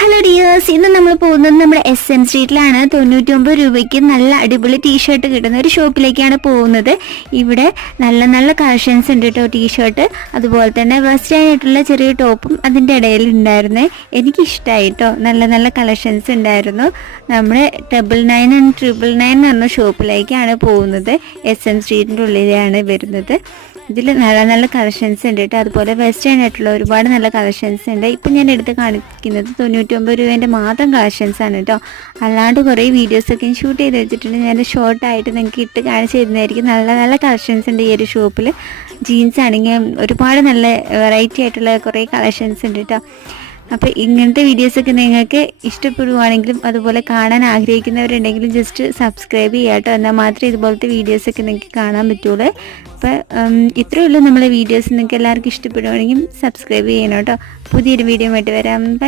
Hello dears, ഇന്ന് നമ്മൾ പോകുന്നത് നമ്മുടെ SM സ്ട്രീറ്റിലാണ്. 99 രൂപയ്ക്ക് നല്ല അടിപൊളി ടീഷർട്ട് കിട്ടുന്ന ഒരു ഷോപ്പിലേക്കാണ് പോകുന്നത്. ഇവിടെ നല്ല നല്ല കളക്ഷൻസ് ഉണ്ട് കേട്ടോ. ടീഷർട്ട് അതുപോലെ തന്നെ വെസ്റ്റേൺ ആയിട്ടുള്ള ചെറിയ ടോപ്പും അതിൻ്റെ ഇടയിൽ ഉണ്ടായിരുന്നേ. എനിക്കിഷ്ടമായി കേട്ടോ. നല്ല നല്ല കളക്ഷൻസ് ഉണ്ടായിരുന്നു. നമ്മുടെ 999 and 999 എന്ന് പറഞ്ഞ ഷോപ്പിലേക്കാണ് പോകുന്നത്. SM സ്ട്രീറ്റിൻ്റെ ഉള്ളിലാണ് വരുന്നത്. ഇതിൽ നല്ല നല്ല കളക്ഷൻസ് ഉണ്ട് കേട്ടോ. അതുപോലെ വെസ്റ്റേൺ ആയിട്ടുള്ള ഒരുപാട് നല്ല കളക്ഷൻസ് ഉണ്ട്. ഇപ്പം ഞാൻ എടുത്ത് കാണിക്കുന്നത് 99 രൂപേൻ്റെ മാത്രം കളക്ഷൻസ് ആണ് കേട്ടോ. അല്ലാണ്ട് കുറേ വീഡിയോസൊക്കെ ഷൂട്ട് ചെയ്ത് വെച്ചിട്ടുണ്ട്. ഞാൻ ഷോർട്ടായിട്ട് നിങ്ങൾക്ക് ഇട്ട് കാണിച്ച് തരുന്നതായിരിക്കും. നല്ല നല്ല കളക്ഷൻസ് ഉണ്ട് ഈ ഒരു ഷോപ്പിൽ. ജീൻസ് ആണെങ്കിൽ ഒരുപാട് നല്ല വെറൈറ്റി ആയിട്ടുള്ള കുറേ കളക്ഷൻസ് ഉണ്ട് കേട്ടോ. അപ്പോൾ ഇങ്ങനത്തെ വീഡിയോസൊക്കെ നിങ്ങൾക്ക് ഇഷ്ടപ്പെടുവാണെങ്കിലും അതുപോലെ കാണാൻ ആഗ്രഹിക്കുന്നവരുണ്ടെങ്കിലും ജസ്റ്റ് സബ്സ്ക്രൈബ് ചെയ്യുക കേട്ടോ. എന്നാൽ മാത്രമേ ഇതുപോലത്തെ വീഡിയോസൊക്കെ നിങ്ങൾക്ക് കാണാൻ പറ്റുള്ളൂ. അപ്പോൾ ഇത്രയേ ഉള്ളൂ നമ്മളെ വീഡിയോസ്. നിങ്ങൾക്ക് എല്ലാവർക്കും ഇഷ്ടപ്പെടുവാണെങ്കിൽ സബ്സ്ക്രൈബ് ചെയ്യണം കേട്ടോ. പുതിയൊരു വീഡിയോ ആയിട്ട് വരാം. ബൈ.